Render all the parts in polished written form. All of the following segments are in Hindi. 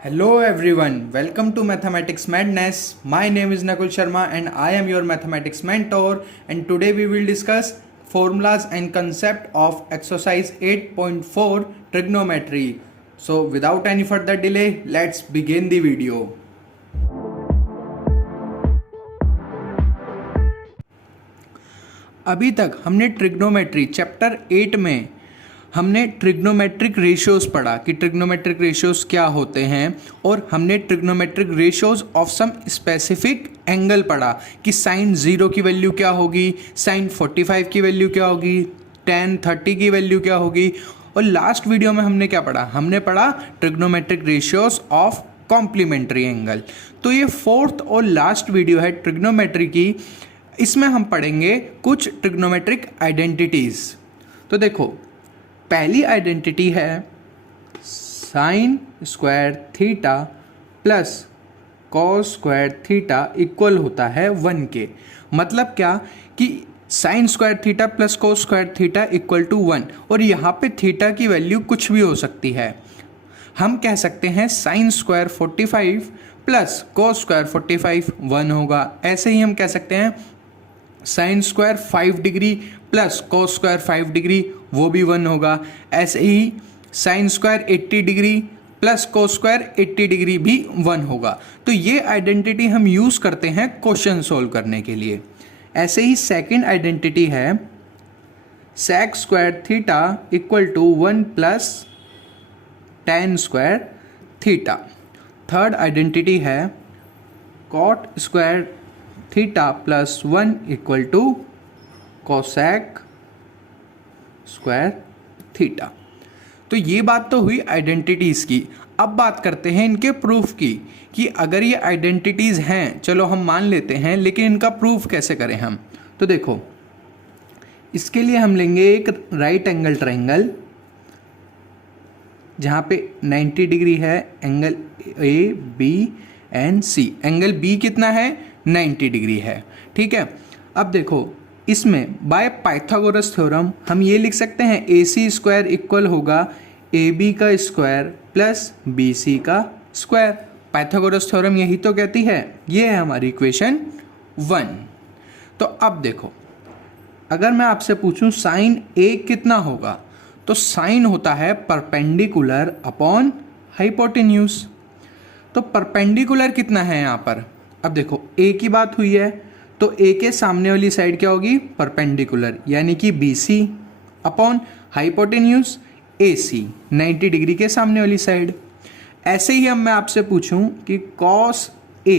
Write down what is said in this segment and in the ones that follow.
Hello everyone, welcome to Mathematics Madness. My name is Nakul Sharma and I am your mathematics mentor, and today we will discuss formulas and concept of exercise 8.4 trigonometry. So without any further delay, let's begin the video. अभी तक हमने ट्रिग्नोमेट्री चैप्टर 8 में हमने ट्रिग्नोमेट्रिक रेशियोज पढ़ा कि ट्रिग्नोमेट्रिक रेशियोज क्या होते हैं, और हमने trigonometric ratios of some specific angle पढ़ा कि साइन 0 की वैल्यू क्या होगी, साइन 45 की वैल्यू क्या होगी, tan 30 की वैल्यू क्या होगी। और लास्ट वीडियो में हमने क्या पढ़ा, हमने पढ़ा trigonometric ratios of complementary angle. तो ये फोर्थ और लास्ट वीडियो है ट्रिग्नोमेट्री की। इसमें हम पढ़ेंगे कुछ ट्रिग्नोमेट्रिक आइडेंटिटीज़। तो देखो, पहली आइडेंटिटी है sine square theta plus cos square theta equal होता है 1 के। मतलब क्या कि sine square theta plus cos square theta equal to 1, और यहाँ पे थीटा की वैल्यू कुछ भी हो सकती है। हम कह सकते हैं sine square 45 plus cos square 45 1 होगा। ऐसे ही हम कह सकते हैं sine square 5 degree plus cos square 5 degree, वो भी 1 होगा। ऐसे ही sine square 80 degree plus cos square 80 degree भी 1 होगा। तो ये आइडेंटिटी हम यूज़ करते हैं क्वेश्चन सॉल्व करने के लिए। ऐसे ही सेकंड आइडेंटिटी है sec square theta equal to 1 plus tan square theta. Third identity है cot square theta plus 1 equal to cosec square theta. तो ये बात तो हुई आइडेंटिटीज़ की। अब बात करते हैं इनके प्रूफ की, कि अगर ये आइडेंटिटीज़ हैं, चलो हम मान लेते हैं, लेकिन इनका प्रूफ कैसे करें हम। तो देखो, इसके लिए हम लेंगे एक राइट एंगल ट्रायंगल जहाँ पे 90 डिग्री है, angle A B and C. Angle B कितना है, 90 डिग्री है। ठीक है। अब देखो, इसमें बाय पाइथागोरस थ्योरम हम ये लिख सकते हैं ए सी स्क्वायर इक्वल होगा ए बी का स्क्वायर प्लस बी सी का स्क्वायर। पाइथागोरस थ्योरम यही तो कहती है। ये है हमारी इक्वेशन 1। तो अब देखो, अगर मैं आपसे पूछूं साइन ए कितना होगा, तो साइन होता है परपेंडिकुलर अपॉन हाइपोटेन्यूज। तो परपेंडिकुलर कितना है यहाँ पर, अब देखो ए की बात हुई है, तो ए के सामने वाली साइड क्या होगी, परपेंडिकुलर, यानी कि B C upon hypotenuse A C, 90 degree के सामने वाली साइड। ऐसे ही अब मैं आपसे पूछूं कि कॉस ए,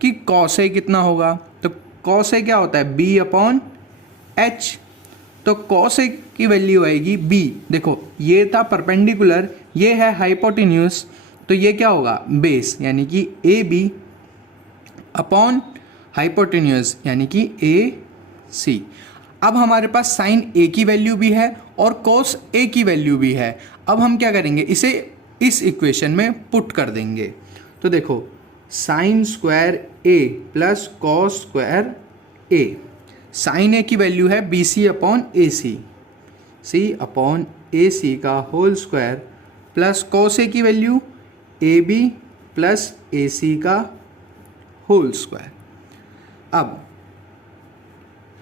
कि कॉस ए कितना होगा, तो कॉस ए क्या होता है, बी अपॉन एच। तो कॉस ए की वैल्यू आएगी बी। देखो, ये था परपेंडिकुलर, ये है हाइपोटेन्यूज, तो ये क्या होगा, बेस, यानी कि ए बी अपॉन हाइपोटेन्यूज, यानी कि ए सी। अब हमारे पास साइन ए की वैल्यू भी है और कोस ए की वैल्यू भी है। अब हम क्या करेंगे, इसे इस इक्वेशन में पुट कर देंगे। तो देखो, sine square A plus cos square A, sine A की वैल्यू है B C upon A C, C upon A C का whole square, plus cos A की value A B plus A C का होल स्क्वायर। अब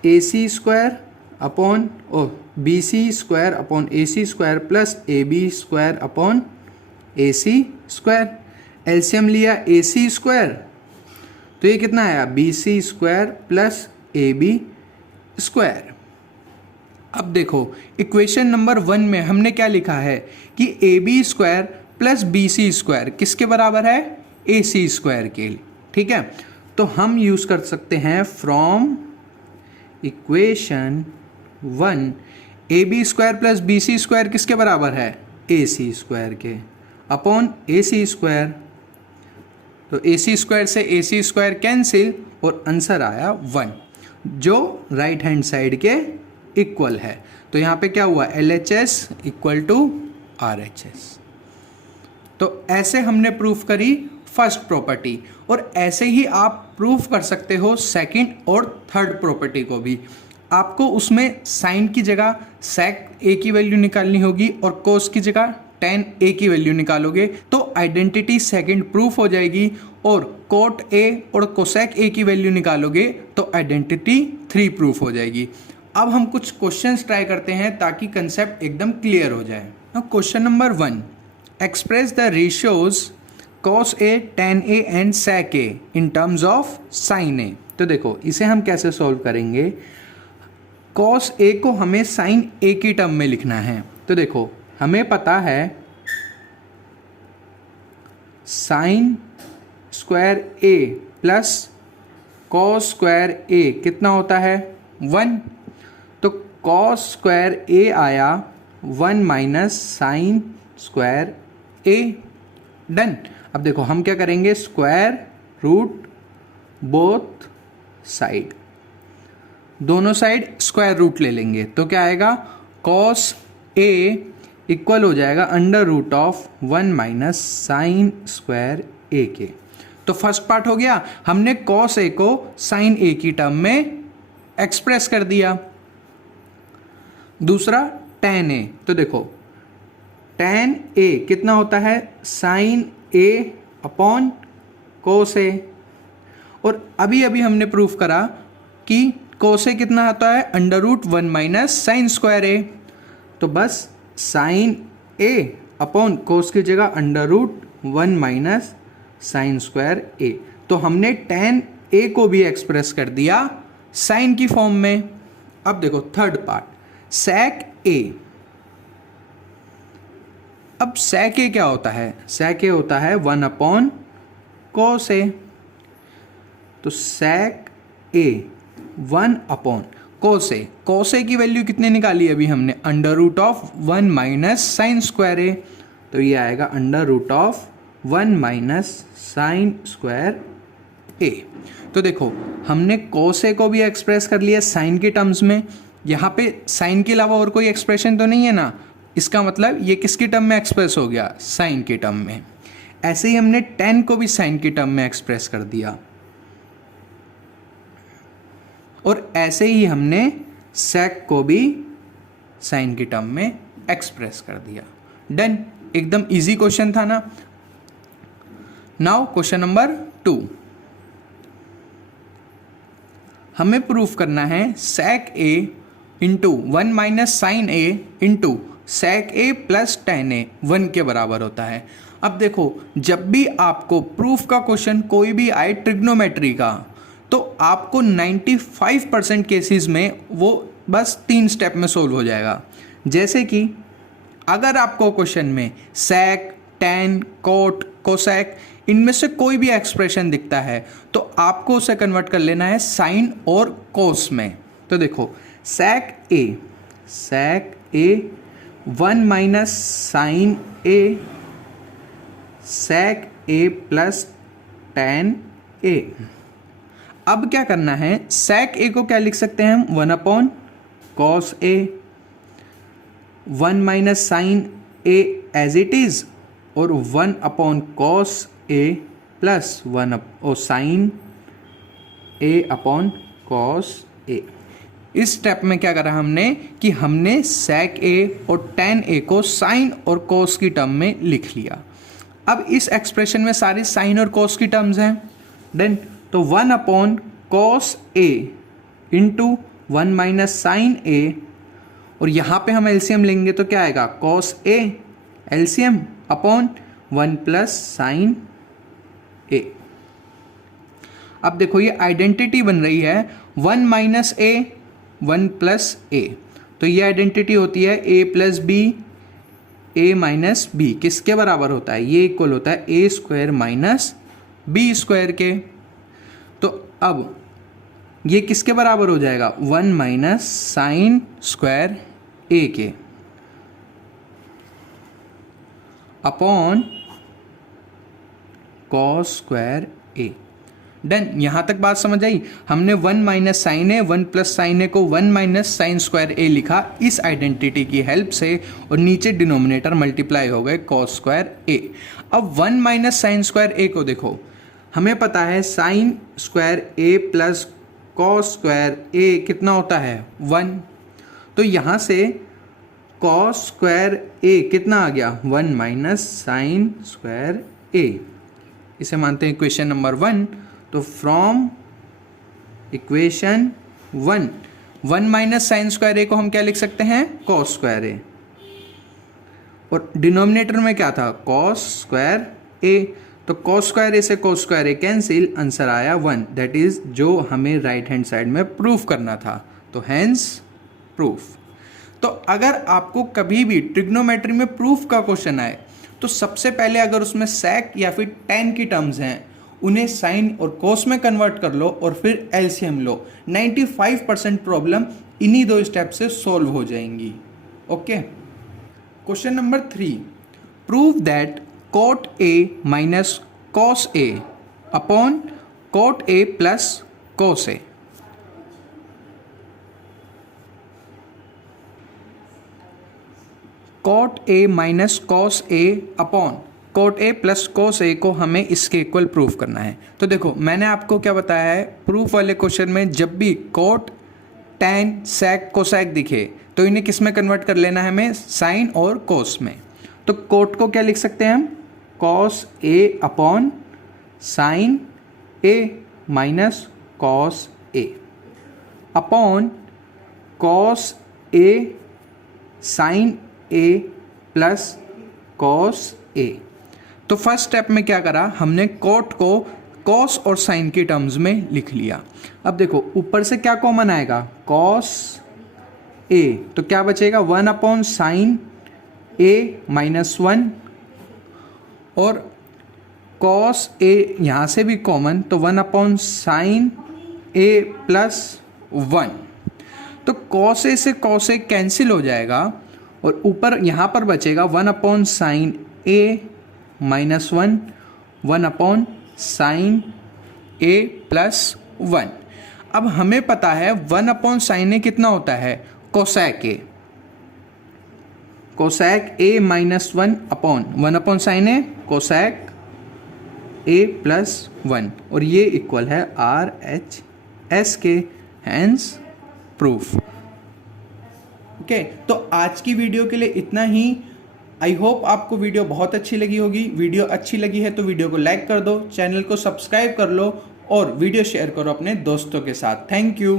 A C square upon B C square upon A C square plus A B square upon A C square. LCM लिया ए सी स्क्वायर, तो ये कितना आया, B C square plus A B square. अब देखो, इक्वेशन नंबर 1 में हमने क्या लिखा है कि A B square plus B C square किसके बराबर है, ए सी स्क्वायर के। ठीक है। तो हम यूज़ कर सकते हैं from equation 1 A B square plus B C square किसके बराबर है, ए सी स्क्वायर के, अपॉन ए सी स्क्वायर। तो ए सी स्क्वायर से ए सी स्क्वायर कैंसिल, और आंसर आया 1, जो राइट हैंड साइड के इक्वल है। तो यहाँ पे क्या हुआ, L H S equal to R H S. तो ऐसे हमने प्रूफ करी फर्स्ट प्रॉपर्टी, और ऐसे ही आप प्रूफ कर सकते हो सेकंड और थर्ड प्रॉपर्टी को भी। आपको उसमें साइन की जगह सेक ए की वैल्यू निकालनी होगी और कोस की जगह tan a की वैल्यू निकालोगे तो आइडेंटिटी सेकंड प्रूफ हो जाएगी, और cot a और cosec a की वैल्यू निकालोगे तो आइडेंटिटी 3 प्रूफ हो जाएगी। अब हम कुछ क्वेश्चंस ट्राई करते हैं ताकि कंसेप्ट एकदम क्लियर हो जाए। Question number 1, express the ratios cos a, tan a and sec a in terms of sin a। तो देखो इसे हम कैसे सॉल्व करेंगे, cos a को हमें sin a की टर्म में लिखना है। तो देखो हमें पता है sin square a plus cos square a कितना होता है 1, तो cos स्क्वायर a आया 1 minus sine square a। Done. अब देखो हम क्या करेंगे, स्क्वायर रूट बोथ साइड, दोनों साइड स्क्वायर रूट ले लेंगे तो क्या आएगा, cos a इक्वल हो जाएगा under root of 1 minus sine square a के। तो फर्स्ट पार्ट हो गया, हमने cos a को sin a की टर्म में एक्सप्रेस कर दिया। दूसरा tan a, तो देखो tan a कितना होता है sin a upon cos a, और अभी अभी हमने प्रूफ करा कि cos a कितना आता है under root 1 minus sine square a, तो बस साइन a अपॉन cos की जगह under root 1 minus sine square a। तो हमने tan a को भी एक्सप्रेस कर दिया साइन की फॉर्म में। अब देखो थर्ड पार्ट, sec a। अब sec a क्या होता है, sec a होता है 1 अपॉन cos a, तो sec a 1 upon cos a की वैल्यू कितने निकाली अभी हमने, under root of 1 minus sine square a, तो ये आएगा under root of 1 minus sine square a। तो देखो हमने cos a को भी एक्सप्रेस कर लिया साइन के टर्म्स में, यहाँ पे साइन के अलावा और कोई एक्सप्रेशन तो नहीं है ना, इसका मतलब ये किसकी टर्म में एक्सप्रेस हो गया, साइन के टर्म में। ऐसे ही हमने tan को भी साइन की टर्म में एक्सप्रेस कर दिया, और ऐसे ही हमने sec को भी साइन की टर्म में एक्सप्रेस कर दिया। डन, एकदम इजी क्वेश्चन था ना। नाउ क्वेश्चन नंबर 2, हमें प्रूफ करना है sec a into 1 minus sine a into sec a plus tan a 1 के बराबर होता है। अब देखो जब भी आपको प्रूफ का क्वेश्चन कोई भी आए ट्रिग्नोमेट्री का, तो आपको 95% केसेस में वो बस 3 स्टेप में सोल्व हो जाएगा। जैसे कि अगर आपको क्वेश्चन में sec, tan, cot, cosec इनमें से कोई भी एक्सप्रेशन दिखता है तो आपको उसे कन्वर्ट कर लेना है साइन और कोस में। तो देखो sec a 1 minus sine a sec a plus tan a। अब क्या करना है, sec a को क्या लिख सकते हैं हम, 1 upon cos a, 1 minus sine a as it is, और 1 upon cos a plus 1 sine a upon cos a। इस स्टेप में क्या करा हमने कि हमने sec a और tan a को साइन और cos की टर्म में लिख लिया। अब इस एक्सप्रेशन में सारी साइन और cos की टर्म्स हैं। देन तो 1 upon cos a into 1 minus sine a, और यहाँ पे हम एलसीएम लेंगे तो क्या आएगा, cos a LCM upon 1 plus sign a। अब देखो ये आइडेंटिटी बन रही है 1 माइनस a 1 प्लस a, तो ये आइडेंटिटी होती है a plus b a minus b किसके बराबर होता है, ये इक्वल होता है a square minus b square के। तो अब ये किसके बराबर हो जाएगा, 1 माइनस साइन स्क्वायर a के upon cos square a। Done, यहाँ तक बात समझ आई। हमने 1 माइनस साइन ए 1 प्लस साइन ए को 1 माइनस साइन स्क्वायर ए लिखा इस आइडेंटिटी की हेल्प से, और नीचे डिनोमिनेटर मल्टीप्लाई हो गए cos स्क्वायर ए। अब 1 माइनस साइन स्क्वायर ए को देखो, हमें पता है sine square A plus cos square ए कितना होता है 1, तो यहाँ से कॉस स्क्वायर ए कितना आ गया 1 माइनस साइन स्क्वायर ए, इसे मानते हैं इक्वेशन नंबर 1। तो from equation 1 minus sine square A को हम क्या लिख सकते हैं कॉस स्क्वायर ए, और डिनोमिनेटर में क्या था कॉस स्क्वायर ए, तो कॉस स्क्वायर ए से कॉस स्क्वायर ए कैंसिल, आंसर आया 1, दैट इज जो हमें राइट हैंड साइड में प्रूफ करना था, तो हैंस प्रूफ। तो अगर आपको कभी भी ट्रिग्नोमेट्री में प्रूफ का क्वेश्चन आए तो सबसे पहले अगर उसमें सेक या फिर tan की टर्म्स हैं उन्हें साइन और कोस में कन्वर्ट कर लो और फिर एलसीएम लो, 95% प्रॉब्लम इन्हीं 2 स्टेप से सॉल्व हो जाएंगी। Okay, question number 3, prove that cot A minus cos A upon cot A plus cos A। cot A minus cos A upon cot A plus cos A को हमें इसके इक्वल प्रूफ करना है। तो देखो मैंने आपको क्या बताया है, प्रूफ वाले क्वेश्चन में जब भी cot, tan, sec, cosec दिखे तो इन्हें किस में कन्वर्ट कर लेना है हमें, साइन और cos में। तो cot को क्या लिख सकते हैं हम, cos A upon sine A minus cos A upon cos A sine A plus cos A। तो फर्स्ट स्टेप में क्या करा हमने cot को cos और sin की टर्म्स में लिख लिया। अब देखो ऊपर से क्या कॉमन आएगा cos A, तो क्या बचेगा 1 अपॉन साइन A माइनस 1, और cos A यहाँ से भी कॉमन, तो 1 अपॉन साइन A प्लस 1। तो cos A से cos A कैंसिल हो जाएगा और ऊपर यहाँ पर बचेगा 1 upon sine A minus 1, 1 upon sine A plus 1। अब हमें पता है 1 अपॉन साइन A कितना होता है cosec A, cosec A minus 1 upon 1 upon sine A cosec A plus 1, और ये इक्वल है RHS के, हैंस प्रूफ। ओके, तो आज की वीडियो के लिए इतना ही। आई होप आपको वीडियो बहुत अच्छी लगी होगी। वीडियो अच्छी लगी है तो वीडियो को लाइक कर दो, चैनल को सब्सक्राइब कर लो और वीडियो शेयर करो अपने दोस्तों के साथ। Thank you.